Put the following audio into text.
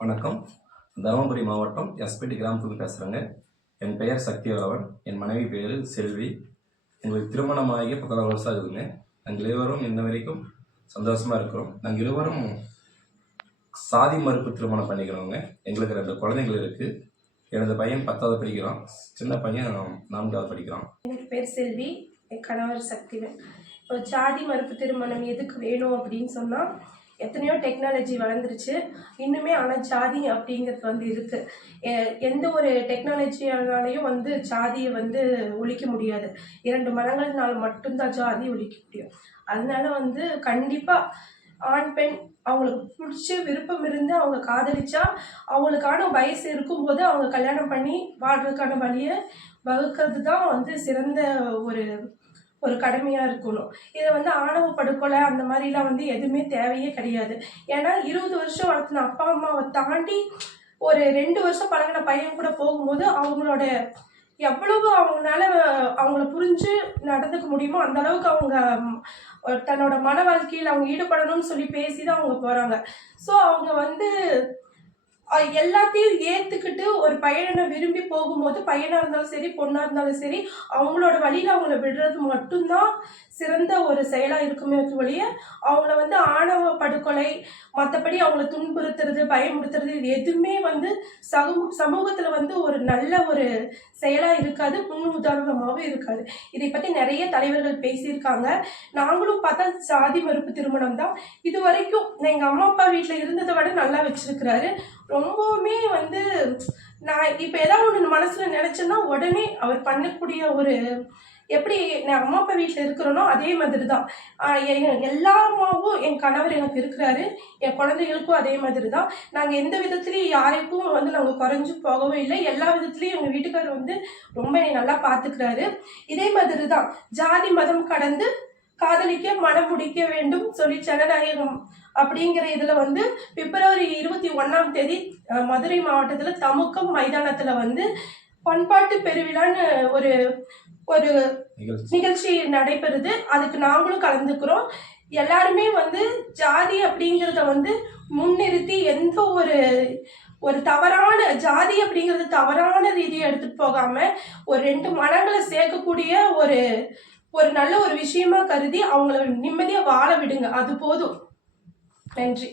வணக்கம். தருமபுரி மாவட்டம் எஸ்பிடி கிராமத்துக்கு பேசுகிறேங்க. என் பெயர் சக்திவேலவன். என் மனைவி பெயர் செல்வி. எங்களுக்கு திருமணமாகி 14 வருஷம் ஆகுதுங்க. நாங்கள் இருவரும் இன்ன வரைக்கும் சந்தோஷமாக இருக்கிறோம். நாங்கள் இருவரும் சாதி மறுப்பு திருமணம் பண்ணிக்கிறோங்க. எங்களுக்கு 2 குழந்தைகள் இருக்குது. எனது பையன் 10வது படிக்கிறான், சின்ன பையன் 4வது படிக்கிறான். எனக்கு பேர் செல்வி, என் கணவர் சக்திவேல். இப்போ ஜாதி மறுப்பு திருமணம் எதுக்கு வேணும் அப்படின்னு சொன்னால், எத்தனையோ டெக்னாலஜி வளர்ந்துருச்சு இன்னுமே. ஆனால் ஜாதி அப்படிங்கிறது இருக்குது. எந்த ஒரு டெக்னாலஜியானாலையும் ஜாதியை ஒழிக்க முடியாது. 2 மனங்கள்னால மட்டும்தான் ஜாதி ஒழிக்க முடியும். அதனால கண்டிப்பாக ஆண் பெண் அவங்களுக்கு பிடிச்ச விருப்பம் இருந்து அவங்க காதலிச்சா, அவங்களுக்கான வயசு இருக்கும்போது அவங்க கல்யாணம் பண்ணி வாழ்றதுக்கான வழியை வகுக்கிறது தான் சிறந்த ஒரு ஒரு கடமையாக இருக்கணும். இதை ஆணவ படுகொலை அந்த மாதிரிலாம் எதுவுமே தேவையே கிடையாது. ஏன்னா 20 வருஷம் வளர்த்துன அப்பா அம்மாவை தாண்டி ஒரு 2 வருஷம் பழகின பையன் கூட போகும்போது அவங்களோட எவ்வளவு அவங்கள புரிஞ்சு நடந்துக்க முடியுமோ அந்த அளவுக்கு அவங்க தன்னோட மன வாழ்க்கையில் அவங்க ஈடுபடணும்னு சொல்லி பேசிதான் அவங்க போறாங்க. ஸோ அவங்க எல்லாத்தையும் ஏத்துக்கிட்டு ஒரு பையனை விரும்பி போகும்போது, பையனா இருந்தாலும் சரி பொண்ணா இருந்தாலும் சரி, அவங்களோட வழியில அவங்கள விடுறது மட்டும்தான் சிறந்த ஒரு செயலா இருக்குமே ஒழிய, அவங்கள ஆணவ படுகொலை, மற்றபடி அவங்கள துன்புறுத்துறது, பயமுறுத்துறது இது எதுவுமே சமூகத்துல ஒரு நல்ல ஒரு செயலா இருக்காது, முன் உதாரணமாகவும் இருக்காது. இதை பத்தி நிறைய தலைவர்கள் பேசியிருக்காங்க. நாங்களும் பார்த்தா சாதி மறுப்பு திருமணம் தான் இது வரைக்கும் எங்க அம்மா அப்பா வீட்டுல இருந்ததை விட நல்லா வச்சிருக்கிறாரு. ரொம்பவுமே நான் இப்போ ஏதாவது ஒன்று மனசுல நினைச்சேன்னா உடனே அவர் பண்ணக்கூடிய ஒரு எப்படி நான் அம்மா அப்பா வீட்டில் இருக்கிறனோ அதே மாதிரி தான் எல்லா அம்மாவும் என் கணவர் எனக்கு இருக்கிறாரு. என் குழந்தைகளுக்கும் அதே மாதிரி தான். நாங்கள் எந்த விதத்துலையும் யாருக்கும் நாங்கள் குறைஞ்சு போகவே இல்லை. எல்லா விதத்துலையும் எங்கள் வீட்டுக்காரர் ரொம்ப நல்லா பார்த்துக்கிறாரு. இதே மாதிரி தான் ஜாதி மதம் கடந்து காதலிக்க மனம் முடிக்க வேண்டும் சொல்லி ஜனநாயகம் அப்படிங்கிற இதுல பிப்ரவரி 21ஆம் தேதி மதுரை மாவட்டத்துல தமுக்கம் மைதானத்துல பண்பாட்டு பெருவிழான்னு ஒரு ஒரு நிகழ்ச்சி நடைபெறுது. அதுக்கு நாங்களும் கலந்துக்கிறோம். எல்லாருமே ஜாதி அப்படிங்கிறத முன்னிறுத்தி எந்த ஒரு தவறான ஜாதி அப்படிங்கிறது தவறான ரீதியை எடுத்துட்டு போகாம ஒரு 2 மனங்களை சேர்க்கக்கூடிய ஒரு நல்ல ஒரு விஷயமா கருதி அவங்கள நிம்மதியா வாழ விடுங்க. அது போதும். நன்றி.